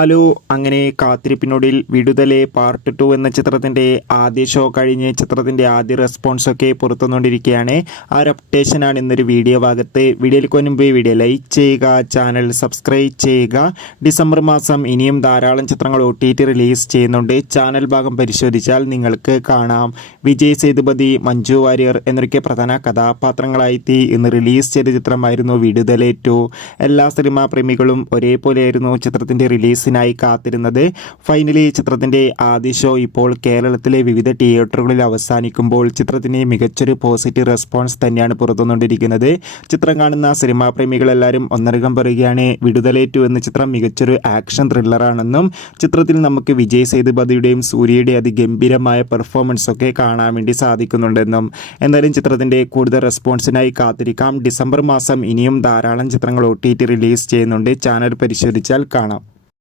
Hello, അങ്ങനെ കാത്തിരിപ്പിനൊടുവിൽ Viduthalai part 2 എന്ന ചിത്രത്തിൻ്റെ ആദ്യ ഷോ കഴിഞ്ഞ് ചിത്രത്തിൻ്റെ ആദ്യ റെസ്പോൺസൊക്കെ പുറത്തുവന്നുകൊണ്ടിരിക്കുകയാണ്. ആ ഒരു അപ്ഡേഷനാണ് ഇന്നൊരു വീഡിയോ ഭാഗത്ത്. വീഡിയോയിൽ മുൻപ് വീഡിയോ ലൈക്ക് ചെയ്യുക, ചാനൽ സബ്സ്ക്രൈബ് ചെയ്യുക. ഡിസംബർ മാസം ഇനിയും ധാരാളം ചിത്രങ്ങൾ OTT റിലീസ് ചെയ്യുന്നുണ്ട്. ചാനൽ ഭാഗം പരിശോധിച്ചാൽ നിങ്ങൾക്ക് കാണാം. വിജയ് സേതുപതി, മഞ്ജു വാര്യർ എന്നൊക്കെ പ്രധാന കഥാപാത്രങ്ങളായി ഇന്ന് റിലീസ് ചെയ്ത ചിത്രമായിരുന്നു വിടുതലെ 2. എല്ലാ സിനിമാ പ്രേമികളും ഒരേപോലെയായിരുന്നു ചിത്രത്തിൻ്റെ റിലീസ് കാത്തിരുന്നത്. ഫൈനലി ചിത്രത്തിന്റെ ആദ്യ ഷോ ഇപ്പോൾ കേരളത്തിലെ വിവിധ തിയേറ്ററുകളിൽ അവസാനിക്കുമ്പോൾ ചിത്രത്തിന് മികച്ചൊരു പോസിറ്റീവ് റെസ്പോൺസ് തന്നെയാണ് പുറത്തുവന്നുകൊണ്ടിരിക്കുന്നത്. ചിത്രം കാണുന്ന സിനിമാ പ്രേമികളെല്ലാവരും ഒന്നടങ്കം പറയുകയാണ് വിടുതലെ 2 എന്ന ചിത്രം മികച്ചൊരു ആക്ഷൻ ത്രില്ലറാണെന്നും ചിത്രത്തിൽ നമുക്ക് വിജയ് സേതുപതിയുടെയും സൂര്യയുടെയും അതിഗംഭീരമായ പെർഫോമൻസ് ഒക്കെ കാണാൻ വേണ്ടി സാധിക്കുന്നുണ്ടെന്നും. എന്തായാലും ചിത്രത്തിന്റെ കൂടുതൽ റെസ്പോൺസിനായി കാത്തിരിക്കാം. ഡിസംബർ മാസം ഇനിയും ധാരാളം ചിത്രങ്ങൾ OTT റിലീസ് ചെയ്യുന്നുണ്ട്. ചാനൽ പരിശോധിച്ചാൽ കാണാം.